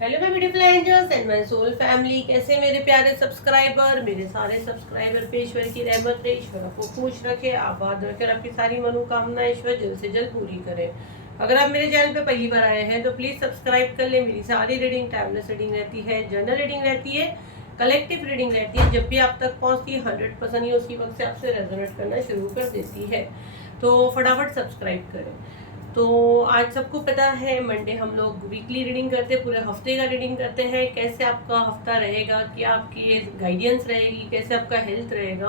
Hello my beautiful angels and my soul family. कैसे मेरे प्यारे सब्सक्राइबर, मेरे सारे सब्सक्राइबर पे ईश्वर की रहमत रहे, ईश्वर आपको खुश रखे, आबाद रखे और आपकी सारी मनोकामना ईश्वर जल्द से जल्द पूरी करे। अगर आप मेरे चैनल पे पहली बार आए हैं तो प्लीज सब्सक्राइब कर ले। मेरी सारी रीडिंग टाइमलेस रीडिंग रहती है, जनरल रीडिंग रहती है, कलेक्टिव रीडिंग रहती है। जब भी आप तक पहुंचती है 100% ही उसी वक्त से आपसे रेजोनेट करना शुरू कर देती है। तो फटाफट सब्सक्राइब करें। तो आज सबको पता है मंडे हम लोग वीकली रीडिंग करते हैं, पूरे हफ्ते का रीडिंग करते हैं। कैसे आपका हफ्ता रहेगा, क्या आपकी गाइडेंस रहेगी, कैसे आपका हेल्थ रहेगा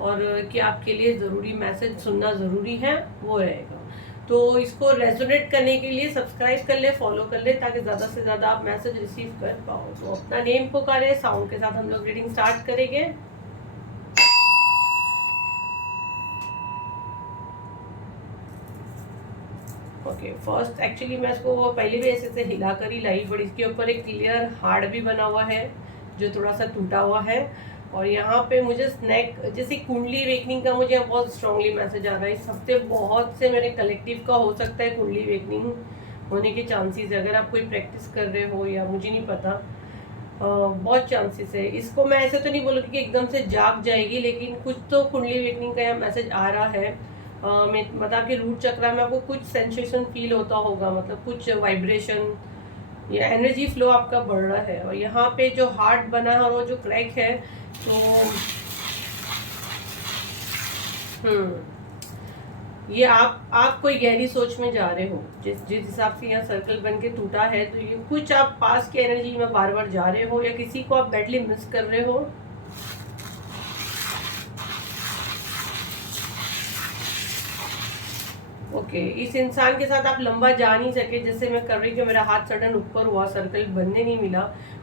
और क्या आपके लिए ज़रूरी मैसेज सुनना ज़रूरी है वो रहेगा। तो इसको रेजोनेट करने के लिए सब्सक्राइब कर ले, फॉलो कर ले, ताकि ज़्यादा से ज़्यादा आप मैसेज रिसीव कर पाओ। तो अपना नेम पुकारे, साउंड के साथ हम लोग रीडिंग स्टार्ट करेंगे। ओके, फर्स्ट एक्चुअली मैं इसको पहले भी ऐसे से हिला कर ही लाई, बट इसके ऊपर एक क्लियर हार्ड भी बना हुआ है जो थोड़ा सा टूटा हुआ है। और यहाँ पे मुझे स्नैक जैसे कुंडली वेकनिंग का मुझे बहुत स्ट्रांगली मैसेज आ रहा है। इस हफ्ते बहुत से मेरे कलेक्टिव का हो सकता है कुंडली वेकनिंग होने के चांसेस है। अगर आप कोई प्रैक्टिस कर रहे हो या मुझे नहीं पता, बहुत चांसेस है। इसको मैं ऐसे तो नहीं बोलूँगी कि एकदम से जाग जाएगी, लेकिन कुछ तो कुंडली वेकनिंग का यहाँ मैसेज आ रहा है। मतलब कि रूट चक्रा में आपको कुछ सेंसेशन फील होता होगा, मतलब कुछ वाइब्रेशन या एनर्जी फ्लो आपका बढ़ रहा है। और यहाँ पे जो हार्ट बना है और वो जो क्रैक है, तो ये आप कोई गहरी सोच में जा रहे हो। जिस जिस हिसाब से यहाँ सर्कल बन के टूटा है, तो ये कुछ आप पास की एनर्जी में बार बार जा रहे हो या किसी को आप बैडली मिस कर रहे हो। ओके, इस इंसान के साथ आप लंबा जा नहीं सके, जैसे मैं कर रही थी, मेरा हाथ सडन ऊपर हुआ, सर्कल बनने नहीं मिला।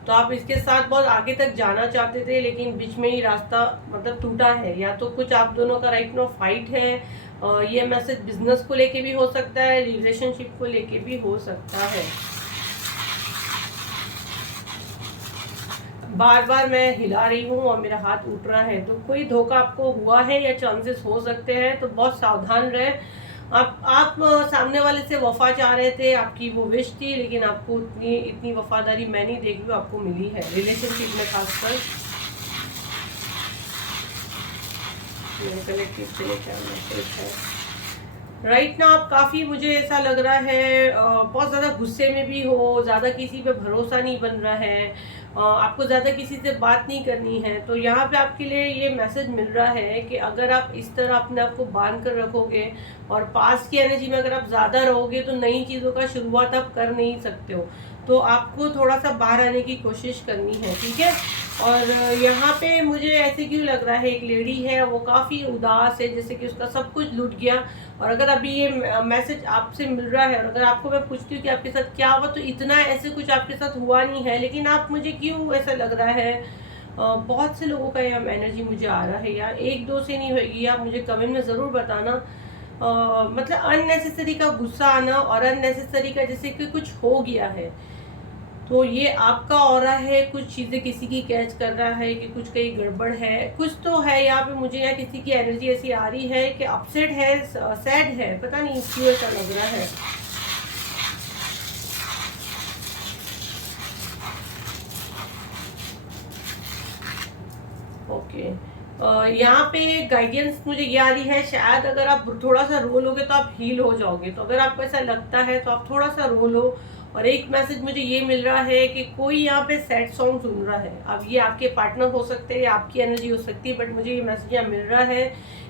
तो आप इसके साथ बहुत आगे तक जाना चाहते थे, लेकिन बीच में ही रास्ता मतलब टूटा है। या तो कुछ आप दोनों का राइट नो फाइट है। ये मैसेज बिजनेस को लेके भी हो सकता है, रिलेशनशिप को लेके भी हो सकता है। बार बार मैं हिला रही हूँ और मेरा हाथ उठ रहा है, तो कोई धोखा आपको हुआ है या चांसेस हो सकते हैं। तो बहुत सावधान रहे। आप सामने वाले से वफा चाह रहे थे, आपकी वो विश थी, लेकिन आपको इतनी इतनी वफादारी मैं नहीं देख रही, आपको मिली है रिलेशनशिप में खासकर। कलेक्टिव से लेकर मैसेज है राइट ना। आप काफ़ी, मुझे ऐसा लग रहा है बहुत ज़्यादा गुस्से में भी हो, ज़्यादा किसी पे भरोसा नहीं बन रहा है, आपको ज़्यादा किसी से बात नहीं करनी है। तो यहाँ पे आपके लिए ये मैसेज मिल रहा है कि अगर आप इस तरह अपने आप को बांध कर रखोगे और पास की एनर्जी में अगर आप ज़्यादा रहोगे, तो नई चीज़ों का शुरुआत आप कर नहीं सकते हो। तो आपको थोड़ा सा बाहर आने की कोशिश करनी है, ठीक है। और यहाँ पे मुझे ऐसे क्यों लग रहा है, एक लेडी है, वो काफ़ी उदास है, जैसे कि उसका सब कुछ लूट गया। और अगर अभी ये मैसेज आपसे मिल रहा है और अगर आपको मैं पूछती हूँ कि आपके साथ क्या हुआ, तो इतना ऐसे कुछ आपके साथ हुआ नहीं है, लेकिन आप, मुझे क्यों ऐसा लग रहा है, बहुत से लोगों का यहाँ एनर्जी मुझे आ रहा है यार, एक दो से नहीं होगी। आप मुझे कमेंट में ज़रूर बताना। मतलब अननेसेसरी का गुस्सा आना और अननेसेसरी का जैसे कि कुछ हो गया है, तो ये आपका ऑरा है। कुछ चीज़ें किसी की कैच कर रहा है कि कुछ कहीं गड़बड़ है, कुछ तो है यहाँ पे। मुझे यहाँ किसी की एनर्जी ऐसी आ रही है कि अपसेट है, सैड है, पता नहीं क्यों ऐसा लग रहा है। ओके, यहाँ पे गाइडेंस मुझे ये आ रही है, शायद अगर आप थोड़ा सा रो लोगे तो आप हील हो जाओगे। तो अगर आपको ऐसा लगता है तो आप थोड़ा सा रो लो। और एक मैसेज मुझे ये मिल रहा है कि कोई यहाँ पे सैड सॉन्ग सुन रहा है। अब ये आपके पार्टनर हो सकते हैं या आपकी एनर्जी हो सकती है, बट मुझे ये मैसेज यहाँ मिल रहा है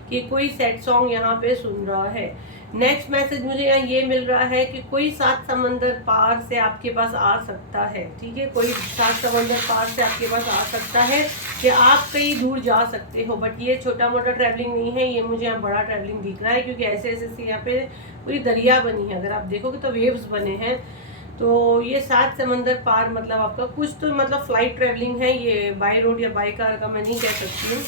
कि कोई सैड सॉन्ग यहाँ पे सुन रहा है। नेक्स्ट मैसेज मुझे यहाँ ये मिल रहा है कि कोई 7 समंदर पार से आपके पास आ सकता है, ठीक है। कोई 7 समंदर पार से आपके पास आ सकता है कि आप कहीं दूर जा सकते हो। बट ये छोटा मोटा ट्रैवलिंग नहीं है, ये मुझे यहाँ बड़ा ट्रैवलिंग दिख रहा है, क्योंकि ऐसे ऐसे से यहाँ पे पूरी दरिया बनी है। अगर आप देखोगे तो वेव्स बने हैं। तो ये 7 समंदर पार मतलब आपका कुछ तो मतलब फ्लाइट ट्रैवलिंग है, ये बाय रोड या बाय कार का मैं नहीं कह सकती हूँ।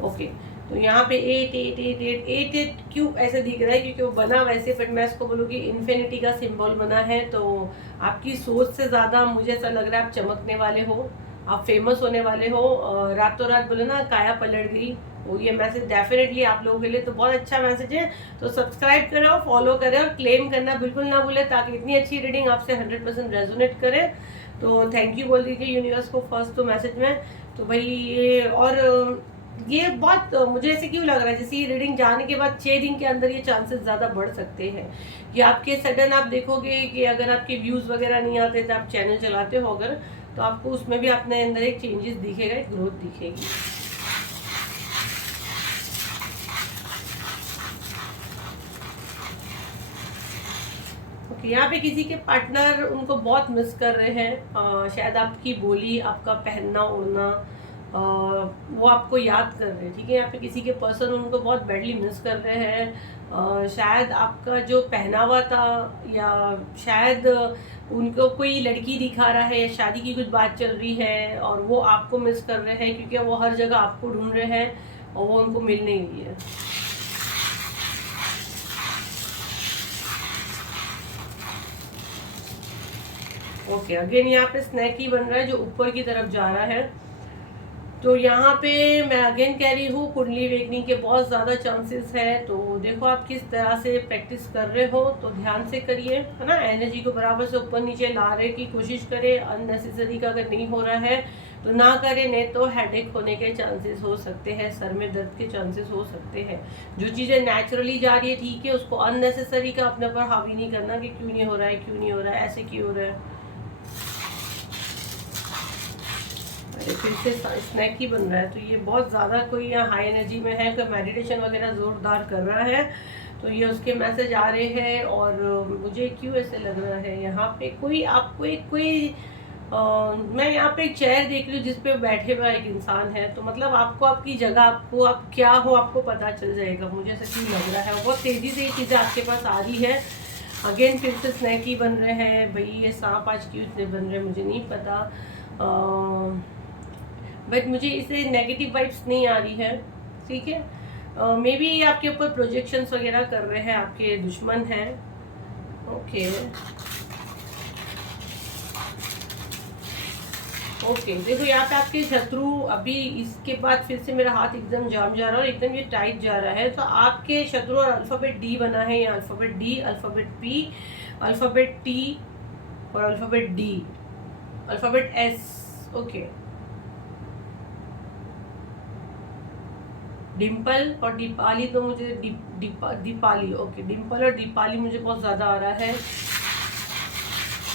ओके, तो यहाँ पे 8 क्यों ऐसे दिख रहा है, क्योंकि वो बना वैसे, बट मैं इसको बोलूँगी इन्फिनिटी का सिंबल बना है। तो आपकी सोच से ज़्यादा मुझे ऐसा लग रहा है आप चमकने वाले हो, आप फेमस होने वाले हो। रातों रात बोले ना, काया पलट गई, तो ये मैसेज डेफिनेटली आप लोगों के लिए तो बहुत अच्छा मैसेज है। तो सब्सक्राइब करें और फॉलो करें और क्लेम करना बिल्कुल ना भूलें, ताकि इतनी अच्छी रीडिंग आपसे 100% रेजोनेट करे। तो थैंक यू बोल दीजिए यूनिवर्स को फर्स्ट तो मैसेज में। तो भाई ये और ये बहुत मुझे ऐसे क्यों लग रहा है जैसे ये रीडिंग जाने के बाद 6 दिन के अंदर ये चांसेस ज़्यादा बढ़ सकते हैं कि आपके सडन आप देखोगे कि अगर आपके व्यूज़ वगैरह नहीं आते तो आप चैनल चलाते हो अगर, तो आपको उसमें भी अपने अंदर एक चेंजेस दिखेगा, एक ग्रोथ दिखेगी। ओके, यहाँ पे किसी के पार्टनर उनको बहुत मिस कर रहे हैं, शायद आपकी बोली, आपका पहनना ओढ़ना, वो आपको याद कर रहे हैं। ठीक है, यहाँ पे किसी के पर्सन उनको बहुत बैडली मिस कर रहे हैं। शायद आपका जो पहनावा था, या शायद उनको कोई लड़की दिखा रहा है, या शादी की कुछ बात चल रही है और वो आपको मिस कर रहे हैं, क्योंकि वो हर जगह आपको ढूंढ रहे हैं और वो उनको मिल नहीं रही है। ओके, अगेन यहाँ पे स्नैक ही बन रहा है जो ऊपर की तरफ जा रहा है। तो यहाँ पे मैं अगेन कह रही हूँ कुंडली वेकनिंग के बहुत ज़्यादा चांसेस है। तो देखो आप किस तरह से प्रैक्टिस कर रहे हो, तो ध्यान से करिए, है ना। एनर्जी को बराबर से ऊपर नीचे लाने की कोशिश करें। अननेसेसरी का अगर नहीं हो रहा है तो ना करें, नहीं तो हेडेक होने के चांसेस हो सकते हैं, सर में दर्द के चांसेस हो सकते हैं। जो चीज़ें नेचुरली जा रही है ठीक है, उसको अननेसेसरी का अपने पर हावी नहीं करना कि क्यों नहीं हो रहा है, क्यों नहीं हो रहा है, ऐसे क्यों हो रहा है। फिर से स्नैक ही बन रहा है, तो ये बहुत ज़्यादा कोई यहाँ हाई एनर्जी में है, कोई मेडिटेशन वगैरह ज़ोरदार कर रहा है, तो ये उसके मैसेज आ रहे हैं। और मुझे क्यों ऐसे लग रहा है यहाँ पे कोई आपको मैं यहाँ पे एक चेयर देख रही हूँ जिस पे बैठे हुआ एक इंसान है। तो मतलब आपको आपकी जगह, आपको आप क्या हो आपको पता चल जाएगा, मुझे ऐसा क्यों लग रहा है। बहुत तेज़ी से ये चीज़ें आपके पास आ रही है। अगेन फिर से स्नैक ही बन रहे हैं। भाई ये सांप आज क्यों इतने बन रहे हैं मुझे नहीं पता, बट मुझे इसे नेगेटिव वाइब्स नहीं आ रही है। ठीक है, मे बी आपके ऊपर प्रोजेक्शंस वगैरह कर रहे हैं, आपके दुश्मन हैं। ओके ओके, देखो यहाँ पे आपके शत्रु, अभी इसके बाद फिर से मेरा हाथ एकदम जाम जा रहा है और एकदम ये टाइट जा रहा है। तो आपके शत्रु और अल्फ़ाबेट डी बना है, या alphabet D, alphabet P, alphabet T और alphabet D, alphabet S. Okay, Dimple और दीपाली, तो मुझे दीपाली, ओके, डिम्पल और दीपाली मुझे बहुत ज़्यादा आ रहा है।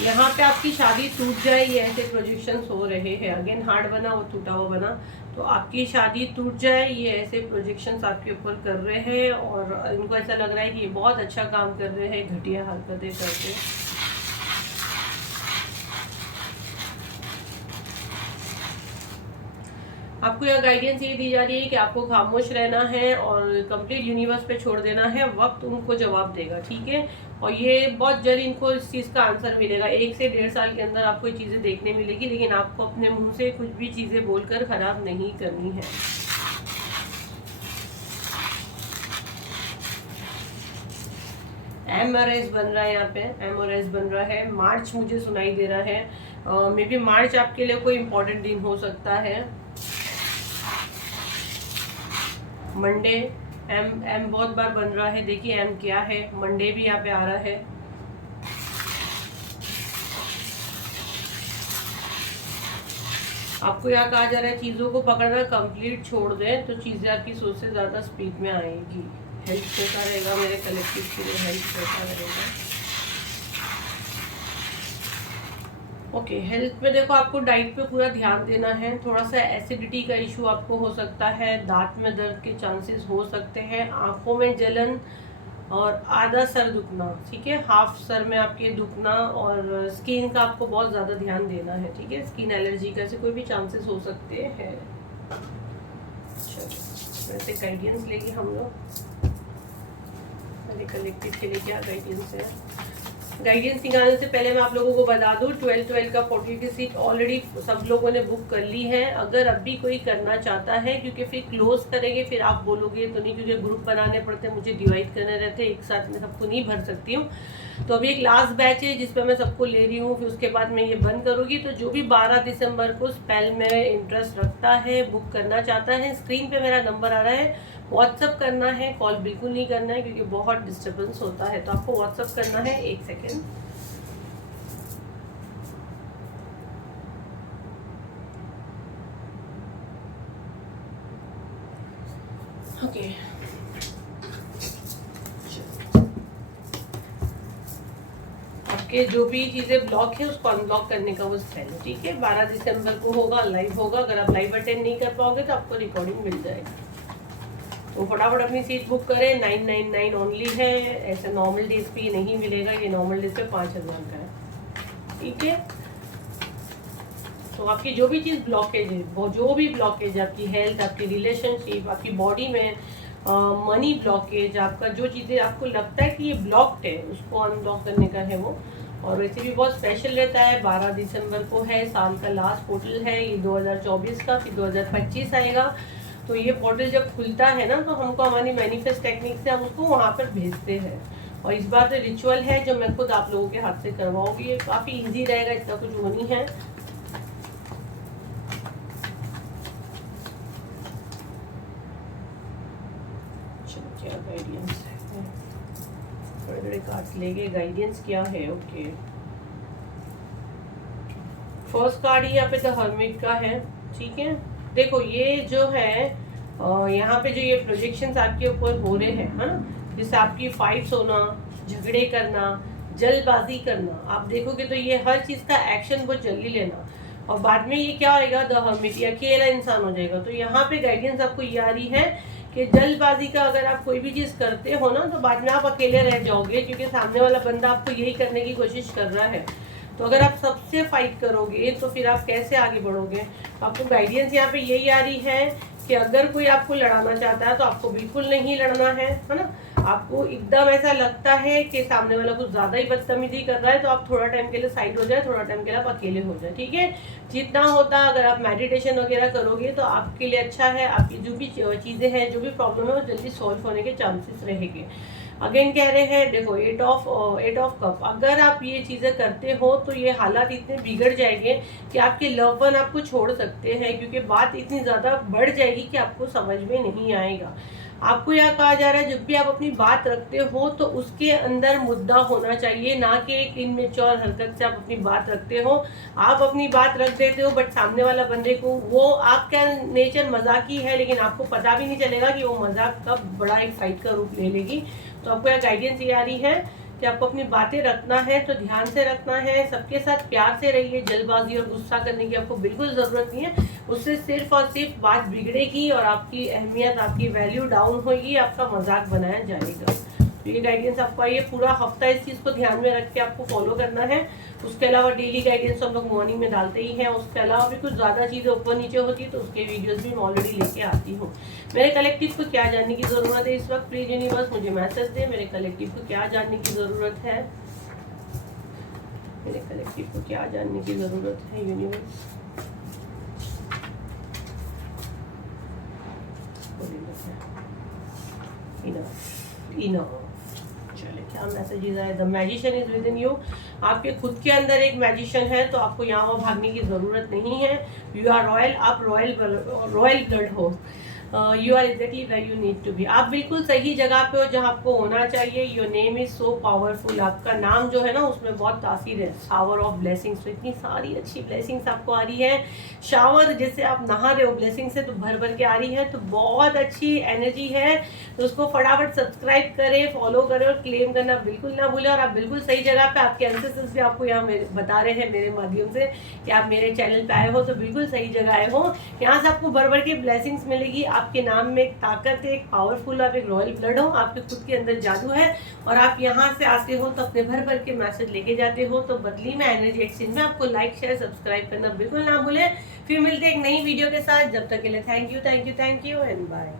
यहाँ पे आपकी शादी टूट जाए, ये ऐसे प्रोजेक्शंस हो रहे हैं। अगेन हार्ट बना, वो टूटा हुआ बना, तो आपकी शादी टूट जाए, ये ऐसे प्रोजेक्शंस आपके ऊपर कर रहे हैं। और इनको ऐसा लग रहा है कि ये बहुत अच्छा काम कर रहे हैं, घटिया हरकतें करके। आपको यह गाइडेंस ये दी जा रही है कि आपको खामोश रहना है और कंप्लीट यूनिवर्स पे छोड़ देना है, वक्त उनको जवाब देगा। ठीक है, और ये बहुत जल्द इनको इस चीज़ का आंसर मिलेगा। 1 से 1.5 साल के अंदर आपको ये चीज़ें देखने मिलेगी, लेकिन आपको अपने मुंह से कुछ भी चीज़ें बोलकर खराब नहीं करनी है। एमआरएस बन रहा है, यहाँ पे एमआरएस बन रहा है। मार्च मुझे सुनाई दे रहा है, मे बी मार्च आपके लिए कोई इम्पोर्टेंट दिन हो सकता है। मंडे, एम एम बहुत बार बन रहा है, देखिए एम क्या है, मंडे भी यहाँ पे आ रहा है। आपको यहाँ कहा जा रहा है चीज़ों को पकड़ना कंप्लीट छोड़ दें, तो चीज़ें आपकी सोच से ज़्यादा स्पीड में आएगी। हेल्थ कैसा रहेगा मेरे कलेक्टिव के लिए, हेल्थ कैसा रहेगा। ओके, हेल्थ में देखो आपको डाइट पे पूरा ध्यान देना है। थोड़ा सा एसिडिटी का इशू आपको हो सकता है, दांत में दर्द के चांसेस हो सकते हैं, आंखों में जलन और आधा सर दुखना। ठीक है, हाफ सर में आपके दुखना, और स्किन का आपको बहुत ज़्यादा ध्यान देना है। ठीक है, स्किन एलर्जी का ऐसे कोई भी चांसेस हो सकते हैं। चलो वैसे गाइडेंस लेंगे हम लोग, मेरे कलेक्टिव के लिए क्या गाइडेंस है। गाइडेंस निकालने से पहले मैं आप लोगों को बता दूं, 12 का 40 की सीट ऑलरेडी सब लोगों ने बुक कर ली है। अगर अभी कोई करना चाहता है, क्योंकि फिर क्लोज करेंगे, फिर आप बोलोगे तो नहीं, क्योंकि ग्रुप बनाने पड़ते हैं, मुझे डिवाइड करने रहते हैं, एक साथ में सबको नहीं भर सकती हूँ। तो अभी एक लास्ट बैच है जिसपे मैं सबको ले रही हूँ, फिर उसके बाद मैं ये बंद करूँगी। तो जो भी 12 दिसंबर को स्पेल में इंटरेस्ट रखता है, बुक करना चाहता है, स्क्रीन पे मेरा नंबर आ रहा है, व्हाट्सअप करना है, कॉल बिल्कुल नहीं करना है क्योंकि बहुत डिस्टर्बेंस होता है। तो आपको व्हाट्सअप करना है। 1 सेकेंड। ओके, आपके जो भी चीज़ें ब्लॉक है उसको अनब्लॉक करने का वो स्पेल है, ठीक है। 12 दिसंबर को होगा, लाइव होगा। अगर आप लाइव अटेंड नहीं कर पाओगे तो आपको रिकॉर्डिंग मिल जाएगी। तो फटाफट अपनी सीट बुक करें। 999 ओनली है, ऐसे नॉर्मल डेज पे ये नहीं मिलेगा, ये नॉर्मल डेज पे 5000 का है, ठीक है। तो आपकी जो भी चीज़ ब्लॉकेज है, वो जो भी ब्लॉकेज, आपकी हेल्थ, आपकी रिलेशनशिप, आपकी बॉडी में मनी ब्लॉकेज, आपका जो चीज़ें आपको लगता है कि ये ब्लॉक्ड है, उसको अनब्लॉक करने का है वो। और वैसे भी बहुत स्पेशल रहता है। 12 दिसंबर को है, साल का लास्ट पोर्टल है ये 2024 का, फिर 2025 आएगा। तो ये पोर्टल जब खुलता है ना, तो हमको हमारी मैनिफेस्ट टेक्निक से हम उसको वहाँ पर भेजते हैं। और इस बार तो रिचुअल है जो मैं खुद आप लोगों के हाथ से करवाऊंगी। ये काफ़ी ईजी रहेगा, इतना कुछ वो नहीं है। क्या गाइडेंस है, बड़े बड़े कार्ड्स लेके गाइडेंस क्या है। ओके, फर्स्ट कार्ड यहाँ पे द हर्मिट का है, ठीक है। देखो ये जो है यहाँ पे जो ये प्रोजेक्शंस आपके ऊपर हो रहे हैं, है ना, जैसे आपकी फाइट्स होना, झगड़े करना, जल्दबाजी करना, आप देखोगे तो ये हर चीज़ का एक्शन बहुत जल्दी लेना, और बाद में ये क्या होएगा, द हर्मिट, ये अकेला इंसान हो जाएगा। तो यहाँ पे गाइडेंस आपको ये आ रही है कि जल्दबाजी का अगर आप कोई भी चीज़ करते हो ना, तो बाद में आप अकेले रह जाओगे, क्योंकि सामने वाला बंदा आपको यही करने की कोशिश कर रहा है। तो अगर आप सबसे फाइट करोगे तो फिर आप कैसे आगे बढ़ोगे। आपको गाइडेंस यहाँ पे यही आ रही है कि अगर कोई आपको लड़ाना चाहता है तो आपको बिल्कुल नहीं लड़ना है ना। आपको एकदम ऐसा लगता है कि सामने वाला कुछ ज़्यादा ही बदतमीजी कर रहा है, तो आप थोड़ा टाइम के लिए साइड हो जाए, थोड़ा टाइम के लिए आप अकेले हो जाए, ठीक है। जितना होता अगर आप मेडिटेशन वगैरह करोगे तो आपके लिए अच्छा है। आपकी जो भी चीज़ें हैं, जो भी प्रॉब्लम है, वो जल्दी सॉल्व होने के चांसेस रहेंगे। अगेन कह रहे हैं, देखो 8 ऑफ कप, अगर आप ये चीज़ें करते हो तो ये हालात इतने बिगड़ जाएंगे कि आपके लव वन आपको छोड़ सकते हैं, क्योंकि बात इतनी ज़्यादा बढ़ जाएगी कि आपको समझ में नहीं आएगा। आपको यह कहा जा रहा है, जब भी आप अपनी बात रखते हो तो उसके अंदर मुद्दा होना चाहिए, ना कि एक इनमेच्योर हरकत से आप अपनी बात रखते हो। आप अपनी बात रख देते हो, बट सामने वाला बंदे को, वो आपका नेचर मजाकी है, लेकिन आपको पता भी नहीं चलेगा कि वो मजाक कब बड़ा एक फाइट का रूप ले लेगी। तो आपको यह गाइडेंस ये आ रही है कि आपको अपनी बातें रखना है तो ध्यान से रखना है, सबके साथ प्यार से रहिए। जल्दबाजी और गुस्सा करने की आपको बिल्कुल ज़रूरत नहीं है, उससे सिर्फ और सिर्फ बात बिगड़ेगी और आपकी अहमियत, आपकी वैल्यू डाउन होगी, आपका मजाक बनाया जाएगा। तो ये गाइडेंस आपको आइए, पूरा हफ्ता इस चीज़ को ध्यान में रख के आपको फॉलो करना है। उसके अलावा डेली गाइडेंस हम लोग मॉर्निंग में डालते ही हैं। उसके अलावा भी कुछ ज़्यादा चीज़ें ऊपर नीचे होती है तो उसके वीडियोस भी मैं ऑलरेडी लेके आती हूँ। मेरे कलेक्टिव को क्या जानने की ज़रूरत है इस वक्त, प्लीज यूनिवर्स मुझे मैसेज दे। मेरे कलेक्टिव को क्या जानने की ज़रूरत है, मेरे कलेक्टिव को क्या जानने की ज़रूरत है यूनिवर्स। चले, क्या मैसेजेस आए। The magician is with in you, आपके खुद के अंदर एक मैजिशियन है, तो आपको यहाँ वहाँ भागने की ज़रूरत नहीं है। यू आर रॉयल, आप रॉयल ब्लड हो। You are exactly where you need to be, आप बिल्कुल सही जगह पे हो जहाँ आपको होना चाहिए। Your name is so powerful, आपका नाम जो है ना उसमें बहुत तासीर है। शावर ऑफ ब्लेसिंग्स, तो इतनी सारी अच्छी ब्लेसिंग्स आपको आ रही है। शावर जैसे आप नहा रहे हो ब्लेसिंग से, तो भर भर के आ रही है, तो बहुत अच्छी एनर्जी है। तो उसको फटाफट सब्सक्राइब करें, फॉलो करें और क्लेम करना बिल्कुल ना भूलें। और आप बिल्कुल सही जगह पे, आपके एंसेस्टर्स भी आपको यहाँ बता रहे हैं मेरे माध्यम से कि आप मेरे चैनल पे आए हो, तो बिल्कुल सही जगह आए हो। यहाँ से आपको भर भर के ब्लेसिंग्स मिलेगी। आपके नाम में एक ताकत है, एक पावरफुल, आप एक रॉयल ब्लड हो, आपके खुद के अंदर जादू है। और आप यहाँ से आते हो तो अपने भर भर के मैसेज लेके जाते हो। तो बदली में एनर्जी एक्सचेंज में आपको लाइक शेयर सब्सक्राइब करना बिल्कुल ना भूलें। फिर मिलते हैं एक नई वीडियो के साथ, जब तक के लिए थैंक यू एंड बाय।